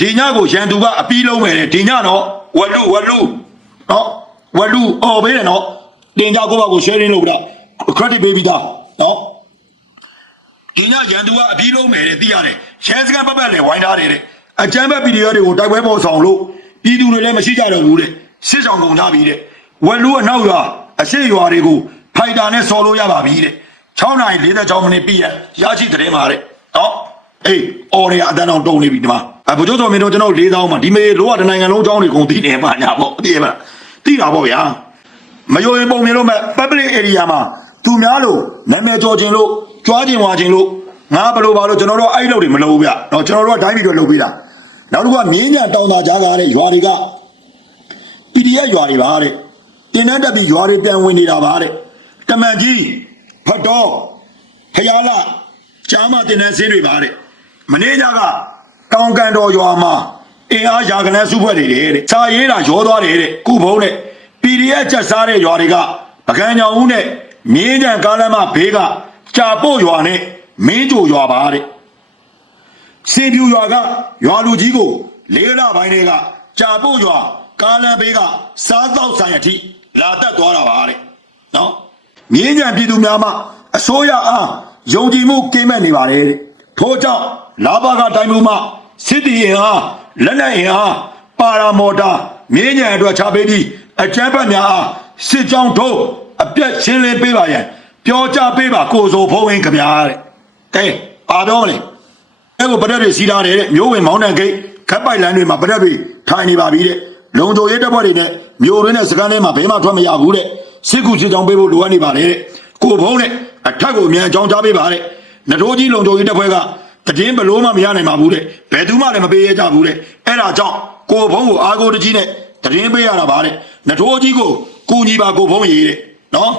ဒီညကိုရန်သူကအပီးလုံးမယ်တဲ့ဒီညနော်ဝလူဝလူနော်ဝလူအော်ပေးတယ်နော်တင်ကြကိုယ့်ဘာကို sharing လုပ်ပြီးတော့ credit ပေးပြီးသားနော်ဒီညရန်သူကအပီးလုံးမယ်တဲ့သိရတယ်ရဲစကန်ပတ်ပတ်လည်းဝိုင်းထားတယ်တဲ့အကြမ်းဖက်ဗီဒီယိုတွေကိုတိုက်ပွဲပေါ်ဆောင်လို့ပြည်သူတွေလည်းမရှိကြတော့ဘူးတဲ့စစ်ဆောင်ကုန်ကြပြီတဲ့ဝလူအနောက်ရွာအရှိရွာတွေကိုဖိုက်တာနဲ့ဆော်လို့ရပါပြီတဲ့6နာရီ46မိနစ်ပြည့်ရရရှိတဲ့မှာတဲ့နော်အေးအော်ရအတန်းအောင်တုံနေပြီဒီမှာ အဘုကျော်တော်မင်းတို့ကျွန်တော်၄000မှာဒီမေလောကတနိုင်ငံလုံးအကြောင်းတွေကုန်သိတယ်မှာညာပေါ့သိရမလားသိတာပေါ့ဗျာမယိုရင်ပုံမြင်လို့မဲ့ public area မှာသူများလို့နာမည်ကြော်ခြင်းလို့ကြွားခြင်းဝါခြင်းလို့ငါဘယ်လိုပါလို့ကျွန်တော်တို့အဲ့ဒီလောက်တွေမလုပ်ဘူးဗျတော့ကျွန်တော်တို့ကတိုင်းပြည်တွေလုပ်ပေးတာနောက်တစ်ခုကမြင်းညံတောင်သာကြားကားတဲ့ရွာတွေက PDF ရွာတွေပါတဲ့တင်းနှက်တက်ပြီးရွာတွေပြန်ဝင်နေတာပါတဲ့တမန်ကြီးဖတ်တော်ဖယားလာကြားမတင်တဲ့ဈေးတွေပါတဲ့မနေ့ညက တောင်ကန်တော်ရွာမှာအင်အားရာကနန်းစုဖွဲ့နေတယ်တဲ့စာရေးတာရောသွားတယ်တဲ့ကုဘုံတဲ့ PDF ချက်စားတဲ့ရွာတွေကပကံကြောင်ဦးနဲ့မြင်းကြံကားလမ်းမဘေးကကြာပို့ရွာနဲ့မင်းကြိုရွာပါတဲ့စင်ပြူရွာကရွာလူကြီးကိုလေးလပိုင်းတွေကကြာပို့ရွာကားလမ်းဘေးကစားတော့ဆိုင်အထိလာတက်သွားတာပါတဲ့နော်မြင်းကြံပြည်သူများမှအစိုးရအားယုံကြည်မှုကင်းမဲ့နေပါတယ်တဲ့ထို့ကြောင့်လာဘကတိုင်းမှုမှ စစ်တီရင်အားလက်နက်ရင်အားပါရာမော်တာမြင်းကြံအတွက်ချပေးပြီးအကြမ်းဖက်များအားစစ်ကြောင်းထုတ်အပြတ်ရှင်းလင်းပေးပါရန်ပြောကြားပေးပါကိုစိုးဖုံးဝင်ကြဗျာတဲ့ကဲပါတော့လေအဲ့ကိုပရက်တွေစီးထားတယ်တဲ့မျိုးဝင်မောင်းတန်ဂိတ်ခက်ပိုက်လန်းတွေမှာပရက်တွေထိုင်နေပါပြီတဲ့လုံချိုရဲတပ်ဖွဲ့တွေနဲ့မျိုးရင်းနဲ့စကန်ထဲမှာဘယ်မှထွက်မရဘူးတဲ့စစ်ကူစစ်ကြောင်းပေးဖို့လိုအပ်နေပါတယ်တဲ့ကိုဖုံးနဲ့အထက်ကိုအမြန်ကြောင်းကြားပေးပါတဲ့နတိုးကြီးလုံချိုရဲတပ်ဖွဲ့က တည်င်းဘလို့မှမရနိုင်ပါဘူးတဲ့ဘယ်သူမှလည်းမပေးရကြဘူးတဲ့အဲ့ဒါကြောင့်ကိုဖုံးကိုအာကိုတကြီးနဲ့တည်င်းပေးရတာပါတဲ့နတိုးကြီးကိုကူညီပါကိုဖုံးရေးတဲ့နော်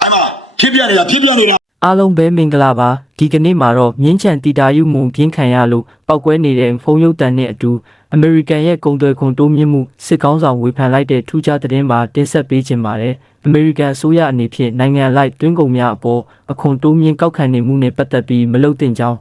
အဲ့မှာဖြစ်ပြနေတာဖြစ်ပြနေတာအားလုံးပဲမင်္ဂလာပါဒီကနေ့မှာတော့မြင်းချံတီတာယူမုံပြင်းခံရလို့ပောက်ကွဲနေတဲ့ဖုံရုပ်တန်နဲ့အတူအမေရိကန်ရဲ့ကုန်သွယ်ခွန်တိုးမြင့်မှုစစ်ကောင်းဆောင်ဝေဖန်လိုက်တဲ့ထူးခြားသတင်းပါတင်ဆက်ပေးခြင်းပါတယ်အမေရိကန်အစိုးရအနေဖြင့်နိုင်ငံလိုက်တွင်းကုန်များအပေါ်အခွန်တိုးမြင့်ကောက်ခံနေမှုနဲ့ပတ်သက်ပြီးမလုပ်သင့်ကြောင်း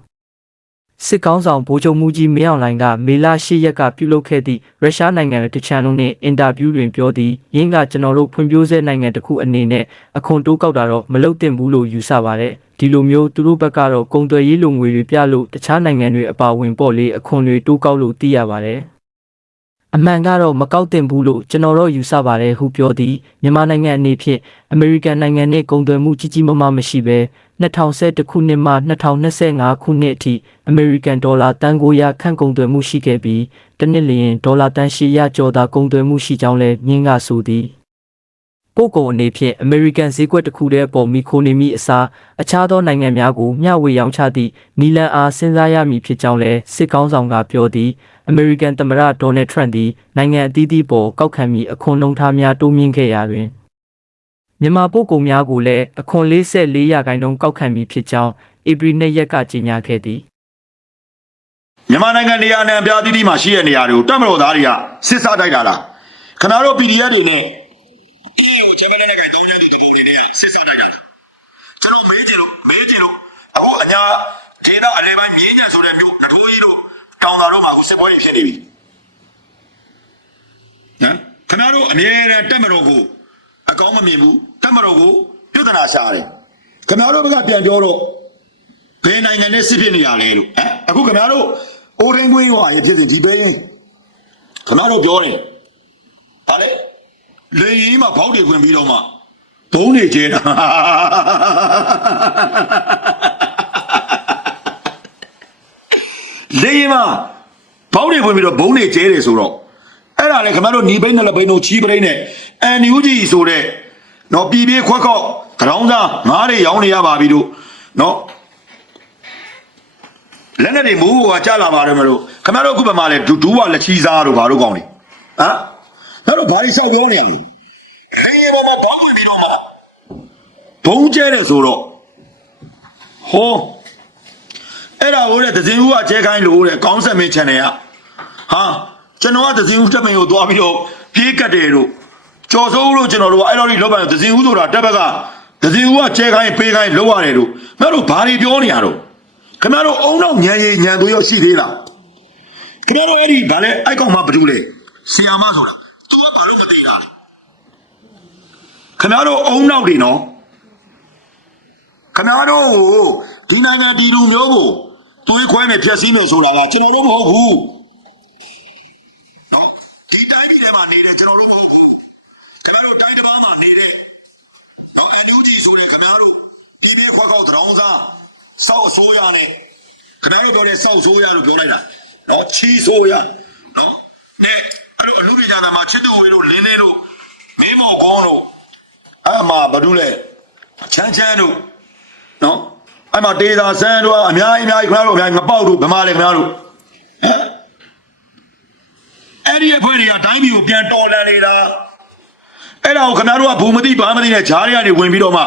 စစ်ကောင်းဆောင်ဗိုလ်ချုပ်မှုကြီးမင်းအောင်လှိုင်ကမေလ10ရက်ကပြုလုပ်ခဲ့သည့်ရုရှားနိုင်ငံတချန်လုံးနဲ့အင်တာဗျူးတွင်ပြောသည်ရင်းကကျွန်တော်တို့ဖွံ့ဖြိုးဆဲနိုင်ငံတစ်ခုအနေနဲ့အခွန်တိုးကောက်တာတော့မလုပ်သင့်ဘူးလို့ယူဆပါတယ်ဒီလိုမျိုးသူတို့ဘက်ကတော့ကုန်သွယ်ရေးလိုငွေတွေပြလို့တခြားနိုင်ငံတွေအပါအဝင်ပေါ့လေအခွန်တွေတိုးကောက်လို့သိရပါတယ်အမှန်ကတော့မကောက်တင်ဘူးလို့ကျွန်တော်တို့ယူဆပါတယ်ဟုပြောသည်မြန်မာနိုင်ငံအနေဖြင့်အမေရိကန်နိုင်ငံနဲ့ကုန်သွယ်မှုကြီးကြီးမားမားမရှိဘဲ 2011ခုနှစ်မှ2025ခုနှစ်အထိအမေရိကန်ဒေါ်လာတန်900ခန့်ကုန်သွယ်မှုရှိခဲ့ပြီးတစ်နှစ်လျင်ဒေါ်လာတန်800ကျော်သာကုန်သွယ်မှုရှိကြောင်းလည်းမြင်းကဆိုသည်ပို့ကုန်အနေဖြင့်အမေရိကန်ဈေးကွက်တစ်ခုတည်းအပေါ်မီခိုနေမိအစားအခြားသောနိုင်ငံများကိုမျှဝေရောင်းချသည့်နီလန်အားစဉ်းစားရမည်ဖြစ်ကြောင်းလည်းစစ်ကောင်းဆောင်ကပြောသည်အမေရိကန်သမ္မတဒေါ်နယ်ထရန့်သည်နိုင်ငံအသီးသီးပေါ်ကောက်ခံမည့်အခွန်နှုန်းထားများတိုးမြင့်ခဲ့ရာတွင် မြန်မာပို့ကုန်များကိုလည်းအခွန်44ရာခိုင်နှုန်းကောက်ခံမည်ဖြစ်ကြောင်းဧပြီ၂ရက်ကကြေညာခဲ့သည်မြန်မာနိုင်ငံနေရာနဲ့အပြားသီးသီးမှာရှိတဲ့နေရာတွေကိုတပ်မတော်သားတွေကစစ်စားတိုက်တာလားခဏတို့ PDF တွေနဲ့အဲကိုချက်မတဲ့နိုင်ငံသုံးချမ်းသူတပုံတွေနဲ့စစ်စားတိုက်တာလားကျွန်တော်မေးကြည့်လို့မေးကြည့်လို့အခုအညာဒေသအလဲပိုင်းမြင်းညံဆိုတဲ့မြို့နထိုးကြီးတို့တောင်သာတို့မှာအခုစစ်ပွဲတွေဖြစ်နေပြီဟမ်ခဏတို့အမြဲတမ်းတပ်မတော်ကို အကောင်းမမြင်ဘူးတပ်မတော်ကိုပြဿနာရှာတယ်ခင်ဗျားတို့ဘက်ကပြန်ပြောတော့ဘယ်နိုင်ငံနဲ့စစ်ဖြစ်နေရလဲလို့ဟမ်အခုခင်ဗျားတို့အိုရင်းကွင်းရွာရဲ့ဖြစ်စဉ်ဒီပဲရင်ခင်ဗျားတို့ပြောတယ်ဟာလေလေရင်မှာဘောက်တွေဝင်ပြီးတော့မှဘုံနေကျဲတာလေရင်မှာဘောက်တွေဝင်ပြီးတော့ဘုံနေကျဲတယ်ဆိုတော့အဲ့ဒါလေခင်ဗျားတို့ညီဘိန်းနဲ့လက်ဘိန်းတို့ချီးပရိန်းနဲ့ အန်ယူဂျီဆိုတဲ့နော်ပြည်ပြေးခွက်ခောက်ကြောင်းသားငားတွေရောင်းနေရပါပြီတို့နော်လက်နဲ့တွေမိုးကကြာလာပါတယ်မလို့ခင်ဗျားတို့အခုဘယ်မှာလဲဒူဒူးကလက်ချီစားတို့ဘာတို့ကောင်းနေဟမ်အဲ့တော့ဘာတွေဆောက်ပြောနေရလဲရေရေပေါ်မှာဘောင်းဝင်ပြီးတော့မှဘုံကျဲတယ်ဆိုတော့ဟောအဲ့ဒါဟိုတဲ့ဒဇင်ဦးကကျဲခိုင်းလို့တဲ့ကောင်းဆက်မင်း channel ကဟာကျွန်တော်ကဒဇင်ဦးတက်မင်းကိုသွားပြီးတော့ပြေးကတ်တယ်တို့ ကြော်စိုးလို့ကျွန်တော်တို့ကအဲ့လိုကြီးလောက်ပါဒဇင်ဦးဆိုတာတက်ဘက်ကဒဇင်ဦးကကျဲခိုင်းပေးခိုင်းလောက်ရတယ်တို့မင်းတို့ဘာတွေပြောနေရတော့ခင်ဗျားတို့အုံနောက်ညံရည်ညံသွေးရောရှိသေးလားခင်ခင်ဗျားတို့အဲ့ဒီဗာလဲအိုက်ကောင်မဘာလို့လဲဆီယာမဆိုတာ तू ကဘာလို့မသိတာလဲခင်ဗျားတို့အုံနောက်တွေနော်ခင်ဗျားတို့ကိုဒီနိုင်ငံပြည်သူမျိုးကိုတွေးခွဲနဲ့ဖျက်ဆီးမယ်ဆိုတာကကျွန်တော်တို့မဟုတ်ဘူးဒီတိုင်းပြည်ထဲမှာနေတဲ့ကျွန်တော်တို့မဟုတ်ဘူးခင်ဗျားတို့တိုင်းတစ်ပါးမှာ နေတဲ့တော့အန်ယူဂျီဆိုတဲ့ခင်ဗျားတို့ပြည်ပြည်ခွက်ကောက်တောင်းစားစောက်ဆိုးရနဲ့ခင်ဗျားတို့ပြောတဲ့စောက်ဆိုးရလို့ပြောလိုက်တာနော်ချီဆိုးရနော်နဲ့အဲ့လိုအလူပြည်ကြတာမှာချစ်သူဝေတို့လင်းလင်းတို့မင်းမော်ကောင်းတို့အဲ့မှာဘာလို့လဲချမ်းချမ်းတို့နော်အဲ့မှာတေသာဆန်းတို့ကအများကြီးအများကြီးခင်ဗျားတို့အများကြီးမပေါက်တို့ဗမာလေခင်ဗျားတို့ဟမ်အဲ့ဒီအဖွဲ့တွေကတိုင်းပြည်ကိုပြန်တော်လန်နေတာ အဲ့ဒါကိုခင်ဗျားတို့ကဘူမသိဘာမသိနဲ့ဂျားတွေကနေဝင်ပြီးတော့မှ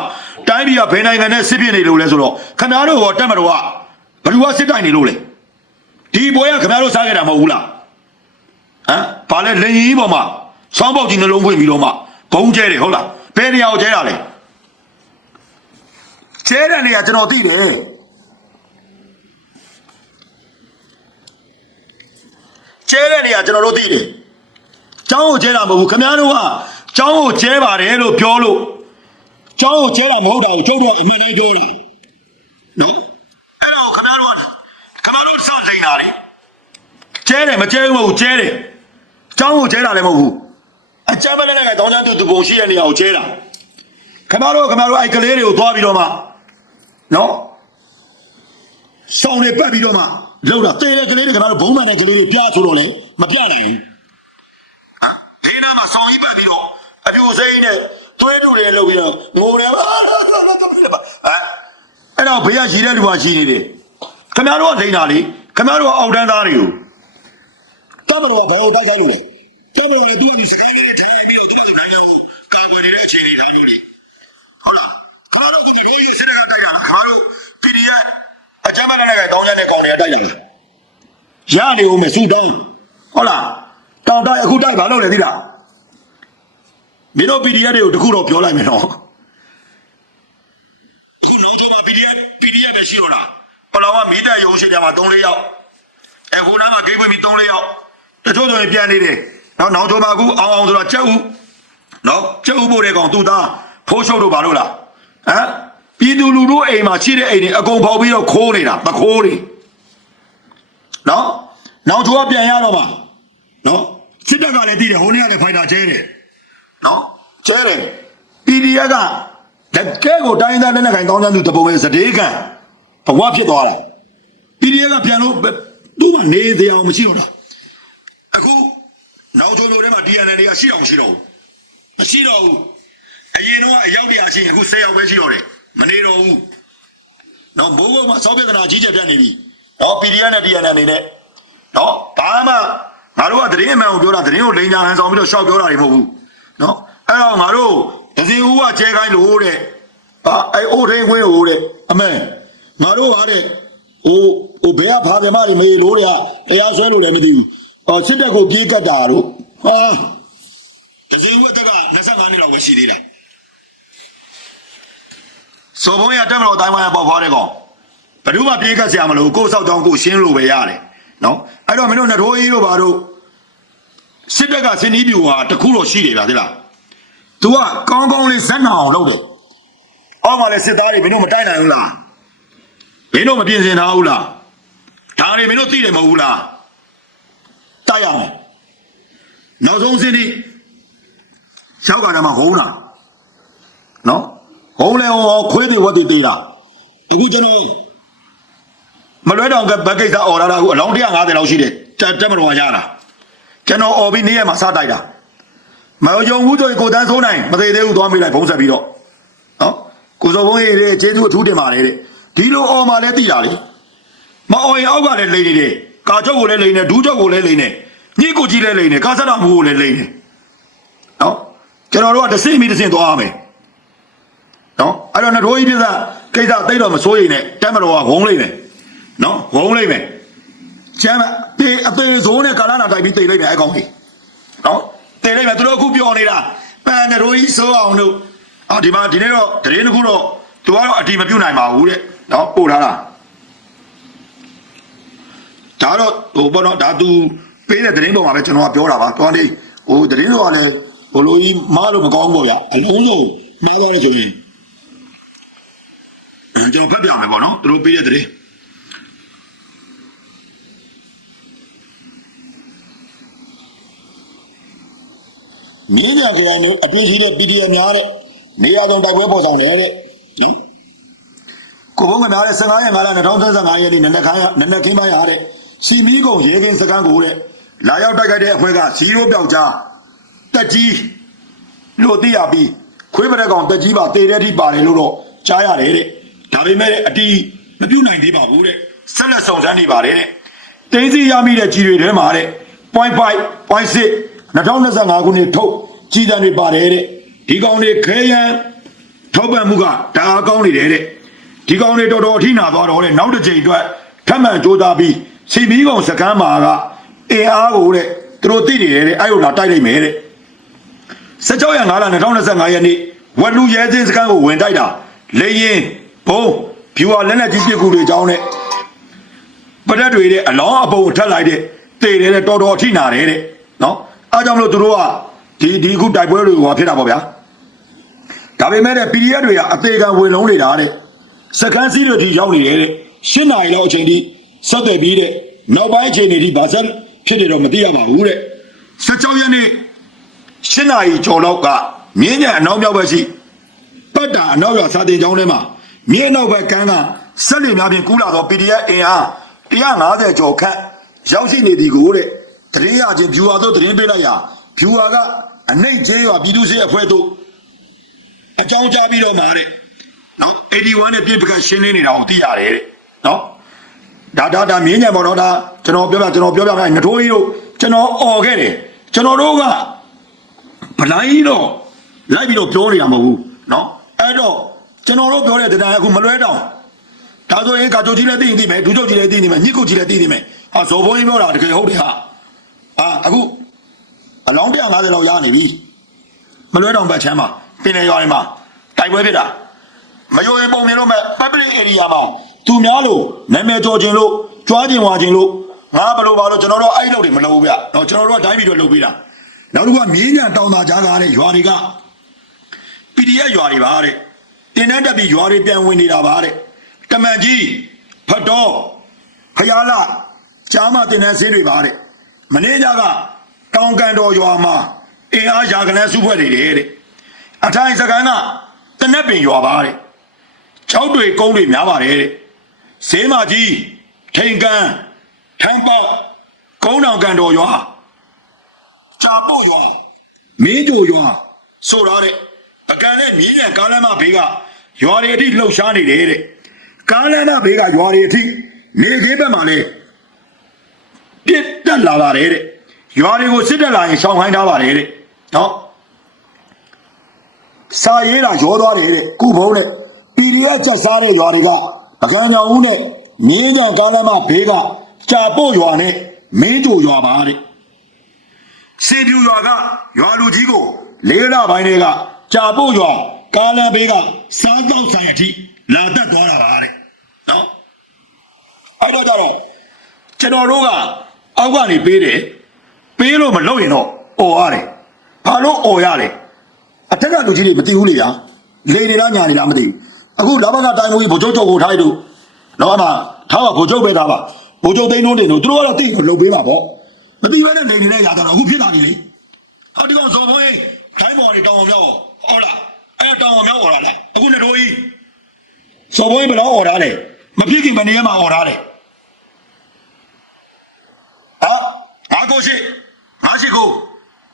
တိုင်းပြည်ကဘယ်နိုင်ငံနဲ့စစ်ပြစ်နေလို့လဲဆိုတော့ခင်ဗျားတို့ရောတက်မတော်ကဘယ်သူကစစ်တိုင်နေလို့လဲဒီပွဲကခင်ဗျားတို့စားခဲ့တာမဟုတ်ဘူးလားဟမ်ဘာလဲလင်ကြီးပေါ်မှာစောင်းပေါက်ကြီးနှလုံးဖွင့်ပြီးတော့မှဘုံကျဲတယ်ဟုတ်လားဘယ်နေရာကိုကျဲတာလဲကျဲတဲ့နေရာကျွန်တော်သိတယ်ကျဲတဲ့နေရာကျွန်တော်တို့သိတယ်ကျောင်းကိုကျဲတာမဟုတ်ဘူးခင်ဗျားတို့က ကျောင်းကိုကျဲပါတယ်လို့ပြောလို့ကျောင်းကိုကျဲတာမဟုတ်တာကိုကျုပ်တို့ကအမှန်တည်းပြောတာနော်အဲ့တော့ခင်ဗျားတို့ကခင်ဗျားတို့စောင့်စိန်တာလေကျဲတယ်မကျဲဘူးမဟုတ်ဘူးကျဲတယ်ကျောင်းကိုကျဲတာလည်းမဟုတ်ဘူးအချမ်းမလည်းလည်းတောင်းချမ်းသူသူပုံရှိတဲ့နေရာကိုကျဲတာခင်ဗျားတို့ခင်ဗျားတို့အဲ့ကလေးတွေကိုသွားပြီးတော့မှနော်ဆောင်နေပတ်ပြီးတော့မှလောက်တာတေးတဲ့ကလေးတွေခင်ဗျားတို့ဘုံမှန်တဲ့ကလေးတွေပြဆိုတော့လေမပြနိုင်ဘူးဒေနာမှာဆောင်ကြီးပတ်ပြီးတော့ အပြိုစိမ်းနဲ့သွေးတူတွေလုပ်ပြီးတော့ငိုတယ်ပါဟမ်အဲ့တော့ဘေးကရှိတဲ့လူကရှိနေတယ်ခင်ဗျားတို့ကဒိန်းတာလေခင်ဗျားတို့ကအောက်တန်းသားတွေကိုတမတော်ကဘောတိုက်ခိုင်းလို့လေတမတော်လည်းသူကဒီစကိုင်းလေးထိုင်ပြီးတော့သူကနိုင်ငံကိုကာကွယ်နေတဲ့အခြေအနေသားမျိုးလေဟုတ်လားခင်ဗျားတို့ကငရိုးရစစ်တပ်ကတိုက်တာလားခင်ဗျားတို့ PDF အကြမ်းမနဲ့လည်းတောင်းချမ်းတဲ့ကောင်တွေကတိုက်တာလားရနေဦးမယ်စူတောင်းဟုတ်လားတောင်းတိုက်အခုတိုက်ဘာလုပ်လဲသိလား မင်းတို့ PDF တွေကိုတခုတော့ပြောလိုက်မယ်နော်အခုနောက်ဆုံးမှာ PDF PDF ပဲရှိတော့လားပလောင်ကမီးတက်ရုံရှိတယ်မှာ3-4ယောက်အခုနားမှာဂိမ်းပွင့်ပြီး3-4ယောက်တချို့ဆိုရင်ပြန်နေတယ်နော်နောက်ဆုံးမှာအခုအောင်အောင်ဆိုတာကြက်ဦးနော်ကြက်ဦးဖို့တဲ့ကောင်သူ့သားဖိုးရှုပ်တို့ဘာလို့လားဟမ်ပြည်သူလူထုအိမ်မှာရှိတဲ့အိမ်တွေအကုန်ဖောက်ပြီးတော့ခိုးနေတာမခိုးတွေနော်နောက်ချိုးကပြန်ရတော့မှာနော်စစ်တပ်ကလည်းတည်တယ်ဟိုနေ့ကလည်းဖိုင်တာကျဲတယ် နော်ကျဲတယ် PDF ကတကယ်ကိုတိုင်းသားလက်နက်ကိုင်တောင်းချမ်းသူတပုံပဲစတေးကန်ဘဝဖြစ်သွားတယ် PDF ကပြန်လို့သူ့မှာနေသေးအောင်မရှိတော့တာအခုနောက်ချုံတို့ထဲမှာ DNA တွေကရှိအောင်ရှိတော့ဘူးမရှိတော့ဘူးအရင်တော့အယောက်တရာရှိရင်အခု10ယောက်ပဲရှိတော့တယ်မနေတော့ဘူးနော်ဘိုးဘုံမှာစောပြဿနာကြီးကျယ်ပြတ်နေပြီနော် PDF နဲ့ DNA အနေနဲ့နော်ဘာမှငါတို့ကသတင်းအမှန်ကိုပြောတာသတင်းကိုလိန်ညာဟန်ဆောင်ပြီးတော့ရှောက်ပြောတာတွေမဟုတ်ဘူး နော်အဲ့တော့ငါတို့ဒဇင်ဦးကကျဲခိုင်းလို့တဲ့ဟာအဲ့အိုးထင်းခွင်းဟိုတဲ့အမေငါတို့ဟာတဲ့ဟိုဟိုဘယ်ကဖာတယ်မတွေမေးလို့တဲ့တရားဆွဲလို့လည်းမသိဘူးဟောစစ်တပ်ကိုပြေးကတ်တာတို့ဟာဒဇင်ဦးအသက်က25နှစ်လောက်ပဲရှိသေးတာစောဘုံရတက်မလို့အတိုင်းဝိုင်းပေါက်ဖွားတဲ့ကောင်ဘယ်သူမှပြေးကတ်ဆရာမလို့ကိုယ်ဆောက်ကြောင်းကိုရှင်းလို့ပဲရတယ်နော်အဲ့တော့မင်းတို့နှစ်ထိုးကြီးတို့ဘာတို့ စစ်တပ်ကစင်နီးပြူဟာတခုတော့ရှိတယ်ဗျာသိလား तू ကကောင်းကောင်းလေးဇက်နာအောင်လုပ်တယ်အောက်မှာလည်းစစ်သားတွေမင်းတို့မတိုက်နိုင်ဘူးလားမင်းတို့မပြင်ဆင်ထားဘူးလားဒါတွေမင်းတို့သိတယ်မဟုတ်ဘူးလားတိုက်ရမယ်နောက်ဆုံးစင်းဒီရောက်ကြတယ်မှာဟုံးတာနော်ဟုံးလဲဟောခွေးတွေဝတ်တွေတေးတာအခုကျွန်တော်မလွဲတောင်ကဘက်ကိစ္စអော်လာတာအခုအလောင်း150လောက်ရှိတယ်တက်တက်မတော်ရတာ ကျွန်တော်អော်ပြီးနေ့ရက်မှာစတိုက်တာမယုံဘူးဆိုရင်ကိုတန်းဆိုးနိုင်မသေးသေးဘူးသွားမိလိုက်ဖုံးဆက်ပြီးတော့နော်ကိုစောဘုံရေးတဲ့ကျေးဇူးအထူးတင်ပါတယ်တဲ့ဒီလိုအော်မှလည်းသိတာလေမအော်ရင်အောက်ကလည်းလိမ့်နေတယ်ကာချုပ်ကိုလည်းလိမ့်နေဒူးချုပ်ကိုလည်းလိမ့်နေညစ်ကိုကြီးလည်းလိမ့်နေကာဆက်တော်မူကိုလည်းလိမ့်နေနော်ကျွန်တော်တို့ကတစ်စင်းပြီးတစ်စင်းသွားရမယ်နော်အဲ့တော့နှစ်ထိုးကြီးပြဿကိစ္စသိတော့မစိုးရိမ်နဲ့တက်မတော်ကဝုန်းလိမ့်မယ်နော်ဝုန်းလိမ့်မယ် ကျမ်းပေအသေးစိုးနဲ့ကာလနာတိုက်ပြီးတိတ်လိုက်မယ်အဲ့ကောင်ကြီးနော်တင်လိုက်မယ်သူတို့အခုပြောနေတာပန်နရိုးကြီးစိုးအောင်တို့အော်ဒီမှာဒီနေ့တော့တရင်တစ်ခုတော့သူကတော့အတီမပြုတ်နိုင်ပါဘူးတဲ့နော်ပို့ထားတာဒါတော့ဟိုဘောနော်ဒါသူပေးတဲ့သတင်းပေါ်မှာပဲကျွန်တော်ကပြောတာပါတော်နေဟိုသတင်းတော့ကလည်းဟိုလိုကြီးမားလို့မကောင်းဘူးဗျာအလုံးလုံးမားသွားတယ်ဆိုရင်ကျွန်တော်ဖတ်ပြမယ်ပေါ့နော်သူတို့ပေးတဲ့သတင်း မြင်းညာခရိုင်တို့အတွေ့ရှိတဲ့ PDF များတဲ့နေရာတုံတိုက်ပွဲပေါ်ဆောင်တယ်တဲ့နော်ကိုဘုံကနားတဲ့15ရက်5လ2015ရက်နေ့နနက်ခါရနနက်ခင်းပိုင်းရတဲ့စီမီကုံရေကင်းစကန်ကိုတဲ့လာရောက်တိုက်ခိုက်တဲ့အဖွဲ့က0ပြောက်ကြားတက်ကြီးလို့သိရပြီးခွေးပရက်ကောင်တက်ကြီးပါတေတဲ့အထိပါတယ်လို့တော့ကြားရတယ်တဲ့ဒါပေမဲ့အတီးမပြုတ်နိုင်သေးပါဘူးတဲ့ဆက်လက်ဆောင်စမ်းနေပါတယ်တဲ့တင်းစီရမိတဲ့ကြီးတွေထဲမှာတဲ့0.5 0.6 2025ခုနှစ်ထုတ်ကြီးတန်းတွေပါတယ်တဲ့ဒီကောင်တွေခဲယမ်းထောက်ပံ့မှုကတအားကောင်းနေတယ်တဲ့ဒီကောင်တွေတော်တော်အထိနာသွားတော့တဲ့နောက်တစ်ချိန်အတွက်ထပ်မံကြိုးစားပြီးစီမီကောင်စကမ်းမာကအင်အားကိုတဲ့သူတို့သိနေတယ်တဲ့အဲ့လိုလာတိုက်လိုက်မယ်တဲ့16ရက်5လ2025ရက်နေ့ဝက်လူရဲစင်းစကမ်းကိုဝင်တိုက်တာလေရင်ဘုံဖြူဟာလက်နက်ကြီးပစ်ကူတွေကြောင်းတဲ့ပရက်တွေတဲ့အလောင်းအပုံထက်လိုက်တဲ့တေတယ်တဲ့တော်တော်အထိနာတယ်တဲ့နော် အားကြောင့်မလို့သူတို့ကဒီဒီခုတိုက်ပွဲတွေဟောဖြစ်တာပေါ့ဗျာဒါပေမဲ့တဲ့ PDF တွေကအသေးခံဝင်လုံးနေတာတဲ့စကန်စီတွေဒီရောက်နေတယ်တဲ့၈နာရီလောက်အချိန်ထိဆက်သွယ်ပြီးတဲ့နောက်ပိုင်းအချိန်တွေဒီဗာဆက်ဖြစ်နေတော့မသိရပါဘူးတဲ့16ရက်နေ့၈နာရီကျော်လောက်ကမြင်းညံအနောက်မြောက်ဘက်ရှိပတ်တာအနောက်ရွာစာတင်ကျောင်းထဲမှာမြင်းအနောက်ဘက်ကန်းကဆက်လီများဖြင့်ကူးလာသော PDF အင်အား150ကျော်ခန့်ရောက်ရှိနေသည်ကိုတဲ့ တရင်ရချင်းဖြူဟာတို့တရင်ပေးလိုက်ရာဖြူဟာကအနှိတ်ကျေးရွာပြည်သူ့စစ်အဖွဲ့တို့အကြောင်းကြားပြီးတော့မှာတဲ့နော်81နဲ့ပြည်ပကရှင်းလင်းနေတာကိုသိရတယ်တဲ့နော်ဒါဒါဒါမြင်းညံပေါ့နော်ဒါကျွန်တော်ပြောပြကျွန်တော်ပြောပြမယ်ငထိုးကြီးတို့ကျွန်တော်អော်ခဲ့တယ်ကျွန်တော်တို့ကဗလိုင်းကြီးတော့လိုက်ပြီးတော့ပြောနေတာမဟုတ်ဘူးနော်အဲ့တော့ကျွန်တော်တို့ပြောတဲ့တရားအခုမလွဲတော့ဒါဆိုရင်ကာချိုကြီးလည်းသိရင်သိမယ်ဒူးချုပ်ကြီးလည်းသိနေမယ်ညစ်ကုတ်ကြီးလည်းသိနေမယ်ဟာဇော်ဘုန်းကြီးပြောတာတကယ်ဟုတ်တယ်ဟာ အာအခုအလောင်း150လောက်ရနေပြီမလွဲတော့ဘက်ချမ်းမှာပင်လေရွာတွေမှာတိုက်ပွဲဖြစ်တာမယိုရင်ပုံမြင်လို့မဲ့ public area မှာသူများလို့နာမည်ကျော်ခြင်းလို့ကြွားခြင်းဝါခြင်းလို့ငါဘယ်လိုပါလို့ကျွန်တော်တို့အဲ့လိုတွေမလုပ်ဘူးဗျတော့ကျွန်တော်တို့ကတိုင်းပြည်တွေလုပ်ပေးတာနောက်တစ်ခုကမြင်းညံတောင်သာကြားကားတဲ့ရွာတွေက PDF ရွာတွေပါတဲ့တင်တဲ့တက်ပြီးရွာတွေပြန်ဝင်နေတာပါတဲ့တမန်ကြီးဖတ်တော်ဖယားလာကြားမတင်တဲ့ဆင်းတွေပါတဲ့ မနေ့ကကတောင်ကန်တော်ရွာမှာအင်အားရာကနန်းစုဖွဲ့နေတယ်တဲ့အထိုင်စကန်ကတနက်ပင်ရွာပါတဲ့၆တွေကုန်းတွေများပါတယ်တဲ့ဈေးမကြီးထိန်ကန်ထမ်းပေါက်ကုန်းတော်ကန်တော်ရွာကြာပို့ရွာမင်းတို့ရွာဆိုရတဲ့ပကံနဲ့မြင်းရံကားလမ်းမဘေးကရွာတွေအထိလှုပ်ရှားနေတယ်တဲ့ကားလမ်းမဘေးကရွာတွေအထိနေခင်းဘက်မှာလေ ပြစ်တက်လာပါတယ်တဲ့ရွာတွေကိုစစ်တက်လာရင်ရှောင်ခိုင်းထားပါတယ်တဲ့နော်စာရေးတာရောသွားတယ်တဲ့ကုဘုံနဲ့ PDF ချက်စားတဲ့ရွာတွေကပကံကြောင်ဦးနဲ့မြင်းကြံကားလမ်းမဘေးကကြာပို့ရွာနဲ့မင်းကြိုရွာပါတဲ့စေပြူရွာကရွာလူကြီးကိုလေးလပိုင်းတွေကကြာပို့ရွာကားလမ်းဘေးကစားတောက်ဆိုင်အထိလာတက်သွားတာပါတဲ့နော်အဲ့တော့ကြတော့ကျွန်တော်တို့က အောက်ကနေပေးတယ်ပေးလို့မလုပ်ရင်တော့អော်ရတယ်ဘာလို့អော်ရလဲအထက်ကလူကြီးတွေမသိဘူးလေဗျာလေနေလားညာနေလားမသိဘူးအခုလဘကတိုင်းမူကြီးဗိုလ်ချုပ်ချုပ်ကိုထားလိုက်တို့တော့အမထားပါဗိုလ်ချုပ်ပဲထားပါဗိုလ်ချုပ်သိန်းလုံးတင်တို့သူတို့ကတော့တိတ်ကိုလုပ်ပေးပါပေါ့မသိဘဲနဲ့နေနေတဲ့ຢာတော့အခုဖြစ်လာပြီလေဟောဒီကောင်ဇော်ဘုန်းကြီးခိုင်းပေါ်တွေတောင်းအောင်ပြောဟုတ်လားအဲ့တောင်းအောင်ပြောဟောတာလားအခုနေတို့ကြီးဇော်ဘုန်းကြီးဘယ်တော့ဟောတာလဲမဖြစ်ခင်မနေရမှာဟောတာလဲ ဟာငါကိုရှိငါရှိကို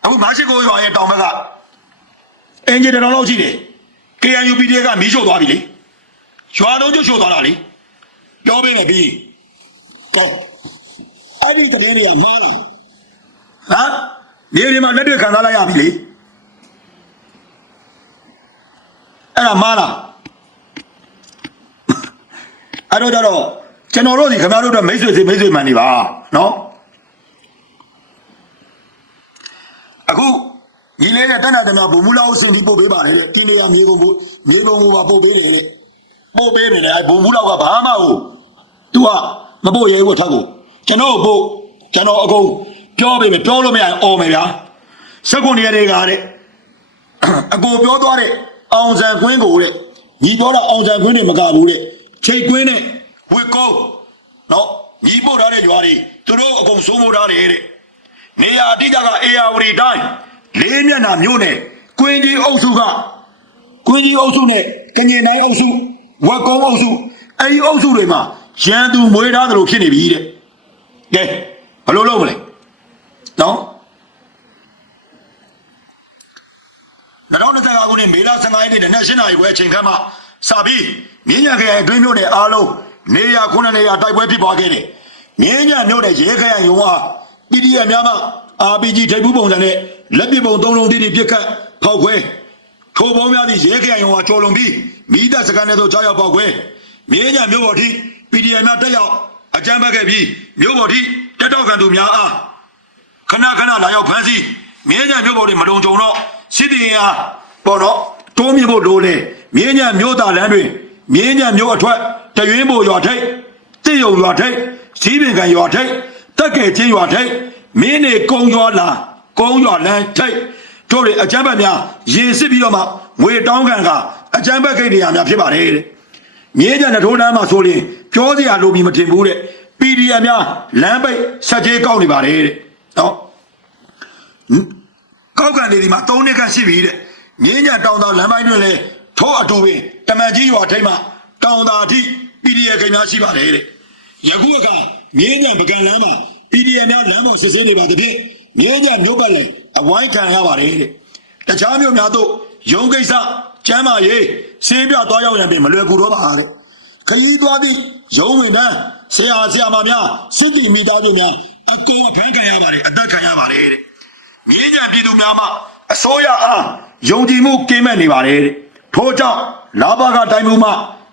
အခုငါရှိကိုရွာရဲ့တောင်ဘက်ကအင်ဂျင်တော်လောက်ရှိတယ် KNU PD ကမီးရှို့သွားပြီလေရွာလုံးကျွတ်ရှို့သွားတာလေပြောပေးမယ်ပြီးကောအဲ့ဒီတရင်တွေကမားလားဟမ်နေဒီမှာလက်တွေ့ခံစားလိုက်ရပြီလေအဲ့ဒါမားလားအဲ့တော့ကြတော့ကျွန်တော်တို့ဒီခင်ဗျားတို့အတွက်မိတ်ဆွေစီမိတ်ဆွေမှန်နေပါနော်အခု ညီလေးနဲ့တက်နာတက်နာဘုံမူလာကိုစင်ပြီးပို့ပေးပါလေတဲ့ဒီနေရာမြေကုန်ကိုမြေကုန်ကိုပါပို့ပေးတယ်တဲ့ပို့ပေးနေတယ်အဲဘုံမူလာကဘာမှကို तू ကမပို့ရဲဘူးထက်ကိုကျွန်တော်ကိုကျွန်တော်အကုန်ပြောပေးမယ်ပြောလို့မရရင်អော်မယ်ဗျာစက်ကွန်ရတွေကတဲ့အကိုပြောသွားတဲ့အောင်ဆန်ကွင်းကိုတဲ့ညီပြောတာအောင်ဆန်ကွင်းတွေမကဘူးတဲ့ချိတ်ကွင်းနဲ့ဝစ်ကုန်းနော်ညီပို့ထားတဲ့ရွာတွေသူတို့အကုန်စိုးမိုးထားတယ်တဲ့နေရာအတိအကျကအေယာဝတီတိုင်း လေးမျက်နှာမြို့နယ်ကွင်းကြီးအုပ်စုကကွင်းကြီးအုပ်စုနဲ့ကညင်တိုင်းအုပ်စုဝက်ကုန်းအုပ်စုအဲဒီအုပ်စုတွေမှာရန်သူမွေးထားသလိုဖြစ်နေပြီတဲ့ကဲဘယ်လိုလုပ်မလဲနော်2025ခုနှစ်မေလ15ရက်နေ့နဲ့8နာရီခွဲအချိန်ခန့်မှစပြီးမြင်းညံခရိုင်အတွင်းမြို့နယ်အားလုံးနေရခုနှစ်နေရတိုက်ပွဲဖြစ်ပွားခဲ့တယ်။မြင်းညံမြို့နယ်ရဲခရိုင်ရုံးဟာ PDF များမှ RPG ထိပ်ဖူးပုံစံနဲ့လက်ပစ်ပုံသုံးလုံးတိတိပြစ်ခတ်ဖောက်ခွဲထိုပုံများသည့်ရဲခရိုင်ရုံးဟာကျော်လွန်ပြီးမိသက်စကန်ထဲသို့ကြားရောက်ပေါက်ခွဲမြင်းညံမြို့ပေါ်ထိ PDF များတက်ရောက်အကြမ်းဖက်ခဲ့ပြီးမြို့ပေါ်ထိတက်တော့ကန်သူများအားခဏခဏလာရောက်ဖမ်းဆီးမြင်းညံမြို့ပေါ်တွေမတုံကြုံတော့စစ်တီရင်အားပေါ့နော်တိုးမြင့်ဖို့လိုလေမြင်းညံမြို့သားလမ်းတွေမြင်းညံမြို့အထွက်တရွင်းဘိုရွာထိပ်တိယုံရွာထိပ်စီးပင်ကန်ရွာထိပ်တက်ကဲချင်းရွာထိပ် မင်းနေကုန်းရွာလာကုန်းရွာလမ်းထိပ်တို့တွေအကြမ်းဖက်များရင်စစ်ပြီးတော့မှငွေတောင်းခံကအကြမ်းဖက်ကိတ်တရားများဖြစ်ပါတယ်တဲ့မြင်းကြတဲ့ထိုးတန်းမှာဆိုရင်ပြောစရာလိုပြီးမထင်ဘူးတဲ့ PDF များလမ်းပိတ်ဆက်ကြေးကောက်နေပါတယ်တဲ့နော်ဟင်ကောက်ကန်နေဒီမှာ၃နှစ်ခန့်ရှိပြီတဲ့မြင်းကြတောင်သာလမ်းပိုင်းတွင်လည်းထိုးအတူပင်တမန်ကြီးရွာထိပ်မှာတောင်သာအထိ PDF ကိန်းများရှိပါတယ်တဲ့ယခုအခါမြင်းကြပကံလမ်းမှာ PDF များလမ်းပေါ်စစ်ဆေးနေပါသဖြင့်မြင်းကြမြို့ပတ်လည်းအဝိုင်းခံရပါတယ်တဲ့တခြားမြို့များတို့ရုံးကိစ္စကျမ်းမာရေးဆေးပြသွားရောက်ရန်ပင်မလွယ်ကူတော့ပါတဲ့ခရီးသွားသည့်ရုံးဝင်တန်းဆရာဆရာမများစစ်တီမိသားစုများအကုန်အဖမ်းခံရပါတယ်အသက်ခံရပါတယ်တဲ့မြင်းကြံပြည်သူများမှအစိုးရအားယုံကြည်မှုကင်းမဲ့နေပါတယ်တဲ့ထို့ကြောင့်လာဘကတိုင်းမှုမှ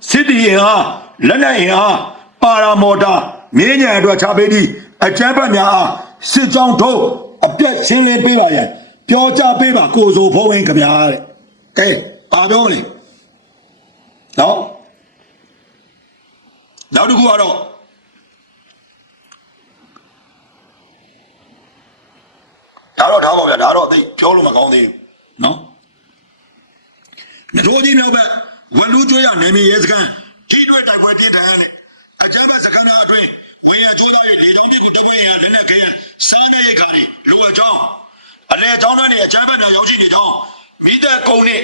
စစ်တီရင်အားလက်နက်ရင်အားပါရာမော်တာမြင်းကြံအတွက်ချပေးပြီး အကြမ်းဖက်များအားစစ်ကြောင်းထုတ်အပြက်ရှင်းလင်းပေးပါရန်ပြောကြပေးပါကိုစိုးဖိုးဝင်ကြဗျာတဲ့ကဲပါပြောမလဲနော်နောက်တစ်ခုကတော့ဒါတော့ထားပါဗျာဒါတော့သိပြောလို့မကောင်းသေးဘူးနော်ညတို့ကြီးမြောက်ဘက်ဝလူကျွေးရနေမီရဲစကန်ကြီးတွေတိုက်ပွဲတင်းတယ်လေအကြမ်းဖက်စကန်သားအတွင်းဝေရကျိုးသားရဲ့လေတောင်းကြီးကိုတပွေးရလက်နဲ့ခဲရစားကြေးခါတွေလူအကြောင်းအလဲချောင်းသားနဲ့အချမ်းဘက်နဲ့ရောက်ရှိနေတော့မိသက်ကုံနဲ့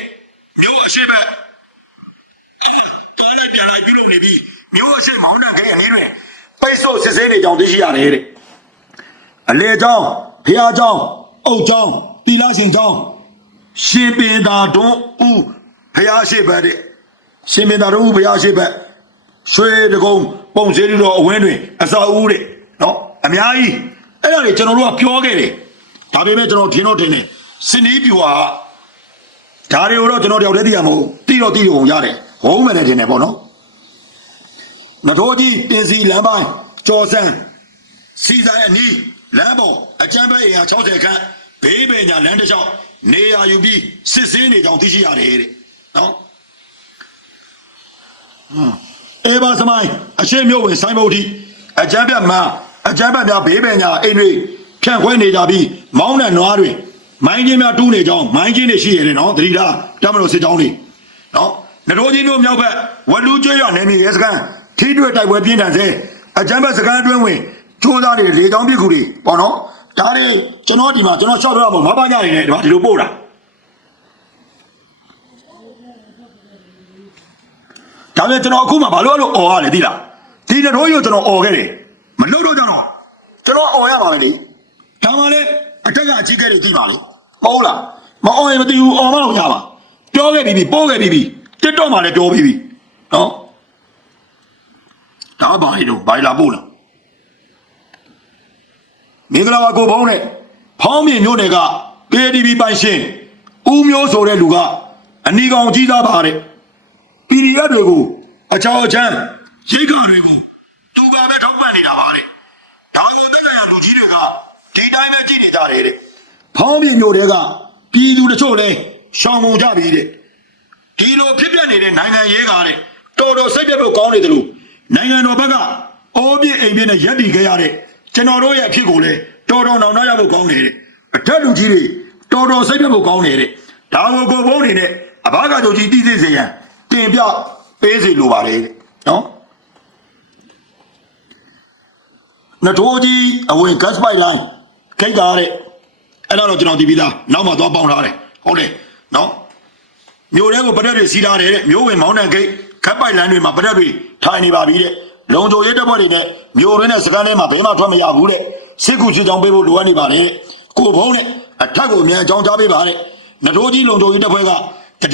မြို့အရှိဘက်ကားလိုက်ပြန်လိုက်ပြုလုပ်နေပြီးမြို့အရှိမောင်းတန်ခဲအနေနဲ့ပိတ်ဆို့စစ်ဆေးနေ ကြောင်းသိရှိရတယ်တဲ့အလဲချောင်းဖျားချောင်းအုတ်ချောင်းတီလာရှင်ချောင်းရှင်ပင်သာတွန်းဦးဖျားရှိဘက်တဲ့ရှင်ပင်သာတွန်းဦးဖျားရှိဘက်ရွှေတကုံပုံစည်းရီတော်အဝင်းတွင်အစာဦးတဲ့နော်အများကြီးအဲ့ဒါတွေကျွန်တော်တို့ကပြောခဲ့တယ်ဒါပေမဲ့ကျွန်တော်ထင်တော့ထင်တယ်စနီးပြူဟာဒါတွေကိုတော့ကျွန်တော်တယောက်တည်းသိရမဟုတ်တိတော့တိရုံရတယ်ဟုံးမယ်နဲ့ထင်တယ်ပေါ့နော်နတော်ကြီးတင်စီလမ်းပိုင်း ကြော်စံစီဆိုင်အနီးလမ်းပေါ်အကျမ်းပဲအင်အား60ခန့်ဘေးပင်ညာလမ်းတစ်လျှောက်နေရာယူပြီးစစ်ဆေးနေကြောင်းသိရှိရတယ်တဲ့နော်အေဘာစမိုင်းအရှိမျိုးဝင်ဆိုင်ဘုတ်တိအကြမ်းပြတ်မှအကြမ်းပြတ်များဘေးပင်ညာအိမ်တွေဖြန့်ခွဲနေကြပြီးမောင်းတဲ့နွားတွေမိုင်းချင်းများတူးနေကြောင်းမိုင်းချင်းတွေရှိရတယ်နော်သတိထားတမလို့စစ်ကြောင်းတွေနော်နတော်ကြီးမျိုးမြောက်ဘက်ဝလူကျွေးရနေမြေရဲစကန်ထီးတွေ့တိုက်ပွဲပြင်းထန်စေ အကြမ်းဖက်စကန်အတွင်းဝင်ချိုးသားတွေလေကြောင်းပြစ်ကူတွေပေါ့နော်ဒါတွေကျွန်တော်ဒီမှာကျွန်တော်ရှောက်တော့မမပညာနေတယ်ဒီမှာဒီလိုပို့တာဒါပေမဲ့ကျွန်တော်အခုမှဘာလို့အဲ့လိုអော်ရလဲသိလားဒီနတော်ကြီးကိုကျွန်တော်អော်ခဲ့တယ်မလုပ်တော့ကြတော့ကျွန်တော်អော်ရပါမယ်လေဒါမှလည်းအထက်ကအကြီးကဲတွေကြည့်ပါလေမဟုတ်လားမអော်ရင်မသိဘူးអော်မလို့ရပါပြောခဲ့ပြီးပြီပို့ခဲ့ပြီးပြီတစ်တော့မှလည်းပြောပြီးပြီနော် ဒါဘာလဲတော့ဘာလာပို့လားမင်္ဂလာပါကိုဖုံးနဲ့ဖောင်းမြင်မျိုးနယ်က KTV ပိုင်ရှင်ဦးမျိုးဆိုတဲ့လူကအနီကောင်ကြီးသားပါတဲ့ PDF တွေကိုအချောအချမ်းရိတ်ခါတွေကိုသူကပဲထောက်ပံ့နေတာပါလေဒါဆိုတက်ကြရလူကြီးတွေကဒီတိုင်းပဲကြည့်နေကြတယ်တဲ့ဖောင်းမြင်မျိုးတွေကပြည်သူတချို့လဲရှောင်ပုံကြပြီတဲ့ဒီလိုဖြစ်ပျက်နေတဲ့နိုင်ငံရေးကားတဲ့တော်တော်စိတ်ပြတ်ဖို့ကောင်းနေတယ်လို့ နိုင်ငံတော်ဘက်ကအိုးပြည့်အိမ်ပြည့်နဲ့ရက်တည်ခဲ့ရတဲ့ကျွန်တော်တို့ရဲ့အဖြစ်ကိုလည်းတော်တော်နောင်နောက်ရဖို့ကောင်းနေတယ်အထက်လူကြီးတွေတော်တော်စိတ်ပြတ်ဖို့ကောင်းနေတဲ့ဒါကိုကိုဘုန်းနေနဲ့အဘာကချုပ်ကြီးတည်သိစေရန်တင်ပြပေးစီလိုပါလေတဲ့နော်နထိုးကြီးအဝင် gas pipeline ခိတ်ကားတဲ့အဲ့ဒါတော့ကျွန်တော်ဒီပြီးသားနောက်မှသွားပေါင်းထားတယ်ဟုတ်တယ်နော်မြို့ထဲကိုပရက်တွေစီးထားတယ်တဲ့မြို့ဝင်မောင်းတန်ဂိတ် ခက်ပိုက်လန်းတွေမှာပရက်တွေထိုင်နေပါပြီတဲ့လုံခြုံရေးတပ်ဖွဲ့တွေနဲ့မြို့ရင်းနဲ့စကန်ထဲမှာဘယ်မှထွက်မရဘူးတဲ့စစ်ကူစစ်ကြောင်းပေးဖို့လိုအပ်နေပါလေတဲ့ကိုဘုံနဲ့အထက်ကိုအမြန်အကြောင်းကြားပေးပါတဲ့နထိုးကြီးလုံခြုံရေးတပ်ဖွဲ့က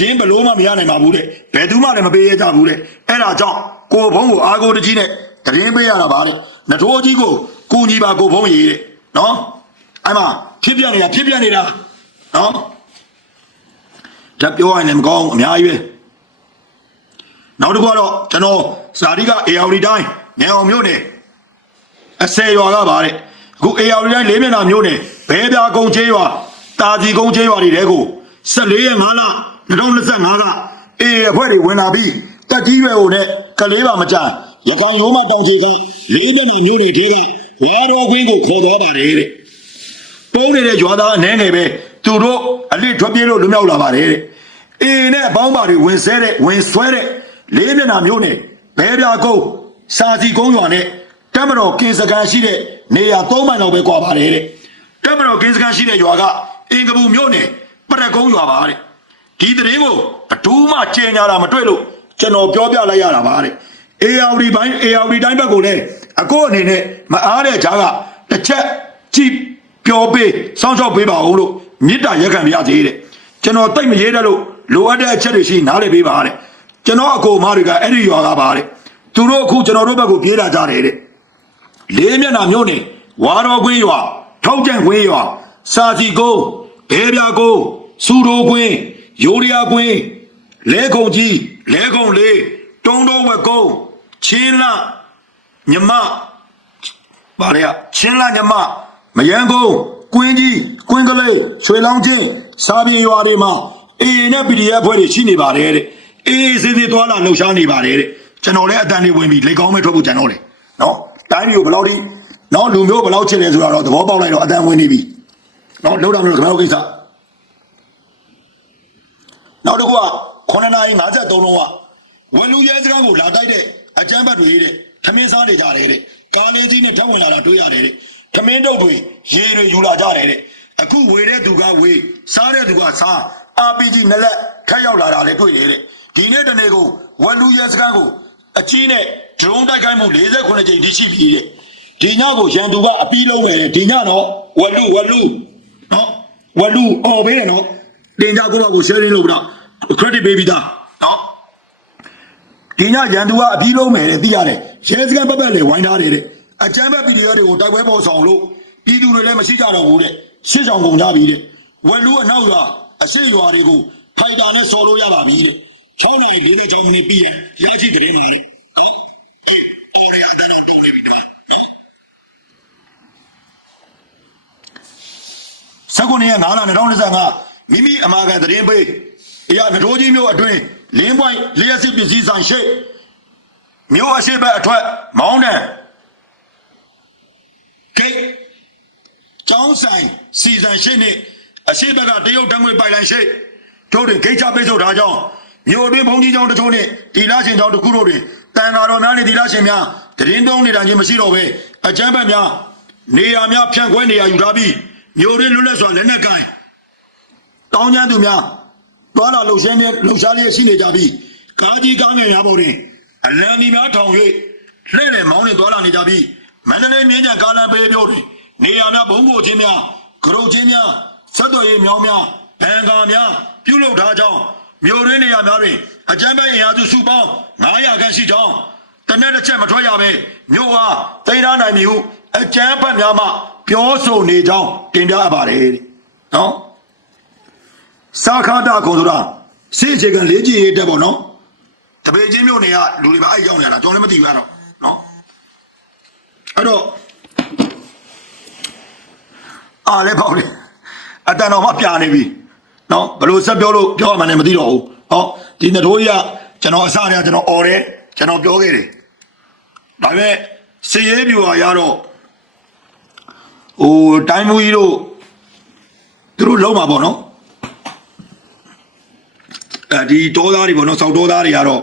တည်င်းဘလို့မှမရနိုင်ပါဘူးတဲ့ဘယ်သူမှလည်းမပေးရကြဘူးတဲ့အဲ့ဒါကြောင့်ကိုဘုံကိုအာကိုတကြီးနဲ့တည်င်းပေးရတာပါတဲ့နထိုးကြီးကိုကူညီပါကိုဘုံရေးတဲ့နော်အဲ့မှာဖြစ်ပြနေတာဖြစ်ပြနေတာနော်ဓာတ်ပြောရရင်လည်းမကောင်းဘူးအများကြီးပဲ နောက်တစ်ခုကတော့ကျွန်တော်ဇာတိကအေယာဝတီတိုင်းညံအောင်မြို့နယ်အစဲရွာကပါတဲ့အခုအေယာဝတီတိုင်းလေးမျက်နှာမြို့နယ်ဘဲပြာကုန်းချေးရွာတာကြီးကုန်းချေးရွာတွေတဲကို14ရက်5လ2025ကအေးအဖွဲ့တွေဝင်လာပြီးတက်ကြီးရွယ်ကိုနဲ့ကလေးပါမကြရခိုင်ရိုးမတောင်ချေကလေးမျက်နှာမြို့နယ်ထဲကဝါတော်ခွင်းကိုခေါ်သွားပါတယ်တဲ့ပုံနေတဲ့ရွာသားအနေငယ်ပဲသူတို့အလစ်ထွက်ပြေးလို့လွတ်မြောက်လာပါတယ်တဲ့အေနဲ့အပေါင်းပါတွေဝင်ဆဲတဲ့ဝင်ဆွဲတဲ့ လေးမျက်နှာမျိုးနဲ့ဘဲပြာကုန်းစာစီကုန်းရွာနဲ့တမတော်ကင်းစကန်ရှိတဲ့နေရာ၃မိုင်လောက်ပဲကွာပါတယ်တဲ့တမတော်ကင်းစကန်ရှိတဲ့ရွာကအင်ကပူမြို့နယ်ပရကုန်းရွာပါတဲ့ဒီသတင်းကိုအတူးမှကျင်ညာတာမတွေ့လို့ကျွန်တော်ပြောပြလိုက်ရတာပါတဲ့အေယာဝတီပိုင်းအေယာဝတီတိုင်းဘက်ကိုလည်းအကိုအနေနဲ့မအားတဲ့ဂျားကတစ်ချက်ကြည့်ပြောပေးစောင့်ရှောက်ပေးပါဦးလို့မေတ္တာရက်ခံပြရသေးတယ်ကျွန်တော်တိတ်မရေးတဲ့လို့လိုအပ်တဲ့အချက်တွေရှိနားလည်ပေးပါတဲ့ ကျွန်တော်အကိုအမတွေကအဲ့ဒီရွာကပါတဲ့သူတို့အခုကျွန်တော်တို့ဘက်ကိုပြေးလာကြတယ်တဲ့လေးမျက်နှာမျိုးနေဝါတော်ကွင်းရွာထောက်ကျန်ကွင်းရွာစာစီကုန်းဘဲပြာကုန်းစူတိုကွင်းရိုးရယာကွင်းလဲခုံကြီးလဲခုံလေးတုံးတော်ဝက်ကုန်းချင်းလမြမပါလေချင်းလာညမမယန်းကုန်းကွင်းကြီးကွင်းကလေးရွှေလောင်းချင်းစာပြေရွာတွေမှာအေးနဲ့ PDF ဖွဲ့တွေရှိနေပါတယ်တဲ့ အေးစစ်စစ်သွားလာလှုပ်ရှားနေပါတယ်တဲ့ကျွန်တော်လည်းအတန်လေးဝင်ပြီးလက်ကောင်းမဲ့ထွက်ဖို့ကြံတော့တယ်နော်တိုင်းမျိုးဘယ်လောက်ထိနော်လူမျိုးဘယ်လောက်ချစ်လဲဆိုတာတော့သဘောပေါက်လိုက်တော့အတန်ဝင်နေပြီနော်လှုပ်တော့မလို့ခင်ဗျားတို့ကိစ္စနောက်တစ်ခုက9နာရီ53လုံးကဝလူရဲစကားကိုလာတိုက်တဲ့အကြမ်းဖက်တွေတဲ့ခမင်းစားနေကြတယ်တဲ့ကားလေးကြီးနဲ့ထပ်ဝင်လာတာတွေ့ရတယ်တဲ့ခမင်းတုပ်တွေရေတွေယူလာကြတယ်တဲ့အခုဝေတဲ့သူကဝေစားတဲ့သူကစား RPG နဲ့လက်ထပ်ရောက်လာတာလည်းတွေ့ရတယ်တဲ့ ဒီနေ့တနေ့ကိုဝလူရဲစကားကိုအကြီးနဲ့ drone တိုက်ခိုက်မှု48ကြိမ်တိရှိပြီတဲ့ဒီညကိုရန်သူကအပီးလုံးပဲတဲ့ဒီညတော့ဝလူဝလူနော်ဝလူအော်ပေးတယ်နော်တင်ကြကိုယ့်ဘက်ကို sharing လုပ်ပြီးတော့ credit ပေးပြီးသားနော်ဒီညရန်သူကအပြီးလုံးမယ်တဲ့သိရတယ်ရဲစကန်ပတ်ပတ်လေဝိုင်းထားတယ်တဲ့အကြမ်းဖက်ဗီဒီယိုတွေကိုတိုက်ပွဲပေါ်ဆောင်လို့ပြည်သူတွေလည်းမရှိကြတော့ဘူးတဲ့ရှစ်ဆောင်ကုန်ကြပြီတဲ့ဝက်လူအနောက်ရွာအရှိရွာတွေကိုဖိုက်တာနဲ့ဆော်လို့ရပါပြီတဲ့ 6နိုင်40ကျောင်းမိနစ်ပြီးရင်ရရှိတဲ့နေတယ်နော်အော်ရတာတော့တုံးနေပြီကွာစကုနေရ9လ2025မိမိအမာခံသတင်းပေးအရာနထိုးကြီးမျိုးအတွင်းလင်းပွိုင်းလျှက်စစ်ပစ္စည်းဆိုင်ရှိမျိုးအရှိဘက်အထွက်မောင်းတန်ဂိတ်ကျောင်းဆိုင်စီဇန်ရှိနဲ့အရှိဘက်ကတရုတ်တံငွေပိုင်လိုင်းရှိတို့တွေဂိတ်ချပိတ်ဆို့ထားကြောင်း မျိုးအတွင်းဘုံကြီးကျောင်းတချို့နဲ့ဒီလာရှင်ကျောင်းတစ်ခုတို့တွေတန်ဃာတော်နားနဲ့ဒီလာရှင်များတရင်တုံးနေတာချင်းမရှိတော့ပဲအကျမ်းဘက်များနေရာများဖြန့်ခွဲနေရာယူထားပြီးမျိုးတွင်းလွတ်လပ်စွာလက်နက်ကိုင်တောင်းကျမ်းသူများသွားလာလှုပ်ရှားနေလှုပ်ရှားလျက်ရှိနေကြပြီးကားကြီးကားငယ်များပေါ်တွင်အလံဒီများထောင်၍လှဲ့လေမောင်းနေသွားလာနေကြပြီးမန္တလေးမြင်းကြံကားလမ်းပေးပြောတွင်နေရာများဘုံဘိုချင်းများကရုတ်ချင်းများဆက်သွယ်ရေးမြောင်းများဘန်ကာများပြုလုပ်ထားကြောင်း မြို့ရင်းနေရာများတွင်အကြမ်းဖက်အင်အားစုစုပေါင်း900ခန့်ရှိကြောင်းတနက်တစ်ချက်မထွက်ရပဲမြို့အားသိမ်းထားနိုင်ပြီဟုအကြမ်းဖက်များမှပြောဆိုနေကြောင်းတင်ပြအပ်ပါတယ်တဲ့နော်စာခါတာခေါ်ဆိုတာစိတ်အခြေခံလေးကြည့်ရတဲ့ပေါ့နော်တပေချင်းမျိုးတွေကလူတွေပါအဲ့ရောက်နေတာကျွန်တော်လည်းမသိဘူးအဲ့တော့နော်အဲ့တော့အားလည်းပေါ့လေအတန်တော်မှပြနေပြီ နော်ဘယ်လိုဆက်ပြောလို့ပြောရမှန်းလည်းမသိတော့ဘူးဟောဒီနထိုးကြီးကကျွန်တော်အစားတွေကကျွန်တော်អော်တယ်ကျွန်တော်ပြောခဲ့တယ်ဒါပေမဲ့စည်ရေးပြူဟာရတော့ဟိုတိုင်းမူကြီးတို့သူတို့လုံးမှာပေါ့နော်အဲဒီတောသားတွေပေါ့နော်စောက်တောသားတွေကတော့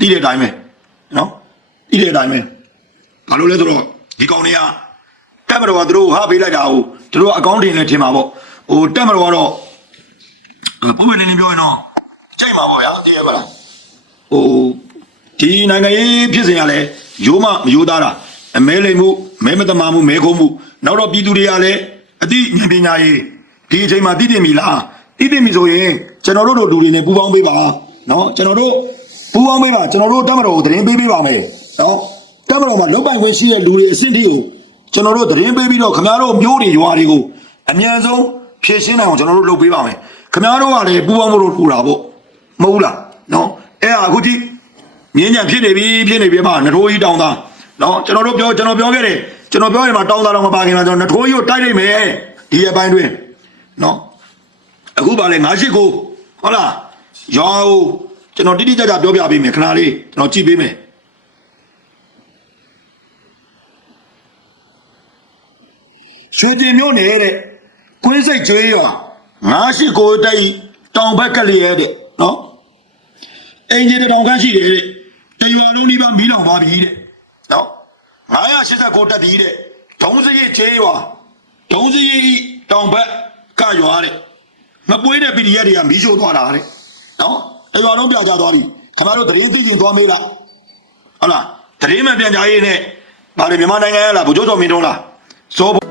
တိတဲ့အတိုင်းပဲနော်တိတဲ့အတိုင်းပဲဘာလို့လဲဆိုတော့ဒီကောင်တွေကတက်မတော်ကသူတို့ဟာပေးလိုက်တာကိုသူတို့အကောင့်တင်လဲထင်ပါပေါ့ဟိုတက်မတော်ကတော့ ပုံမှန်နေနေပြောရင်တော့ကြိုက်မှာပေါ့ဗျာတည်ရပါလားဟိုဒီနိုင်ငံရေးဖြစ်စဉ်ကလည်းရိုးမမရိုးသားတာအမဲလိမ်မှုမဲမတမာမှုမဲခုံးမှုနောက်တော့ပြည်သူတွေကလည်းအသိဉာဏ်ပညာရေးဒီအချိန်မှာသိတင်ပြီလားသိတင်ပြီဆိုရင်ကျွန်တော်တို့တို့လူတွေနဲ့ပူးပေါင်းပေးပါနော်ကျွန်တော်တို့ပူးပေါင်းပေးပါကျွန်တော်တို့တက်မတော်ကိုသတင်းပေးပေးပါမယ်နော်တက်မတော်မှာလောက်ပိုင်ခွင့်ရှိတဲ့လူတွေအဆင့်ထိကိုကျွန်တော်တို့သတင်းပေးပြီးတော့ခင်ဗျားတို့မျိုးတွေရွာတွေကိုအမြန်ဆုံးဖြည့်ရှင်းနိုင်အောင်ကျွန်တော်တို့လုပ်ပေးပါမယ် ခင်ဗျားတို့ကလည်းပူးပေါင်းဖို့လို့ထူတာပေါ့မဟုတ်လားနော်အဲ့ဒါအခုကြည့်မြင်းညံဖြစ်နေပြီဖြစ်နေပြီပါနထိုးကြီးတောင်းသားနော်ကျွန်တော်တို့ပြောကျွန်တော်ပြောခဲ့တယ်ကျွန်တော်ပြောရင်မှာတောင်းသားတော့မပါခင်မှာကျွန်တော်နထိုးကြီးကိုတိုက်လိုက်မယ်ဒီအပိုင်းတွင်နော်အခုပါလေ98ကိုဟုတ်လားရောင်းကျွန်တော်တိတိကျကျပြောပြပေးမယ်ခဏလေးကျွန်တော်ကြည့်ပေးမယ်ရွှေကျင်မြို့နယ်တဲ့ကွင်းစိတ်ကျွေးရ 98ကိုတိုက်တောင်ဘက်ကလေးရဲ့တဲ့နော်အင်ဂျင်တစ်တောင်ခန့်ရှိတယ်တဲ့တရွာလုံးဒီပါမီးလောင်ပါပြီတဲ့နော်989တက်ပြီတဲ့ဒုံးစရိတ်ချေးရွာဒုံးစရိတ်တောင်ဘက်ကရွာတဲ့မပွေးတဲ့ PDF တွေကမီးရှို့သွားတာတဲ့နော်တရွာလုံးပြကြသွားပြီခင်ဗျားတို့သတင်းသိကျင်သွားမေးလားဟုတ်လားသတင်းမှန်ပြန်ကြားရေးနဲ့ဗာလေမြန်မာနိုင်ငံရလားဗိုလ်ချုပ်တော်မင်းတုံးလားဇော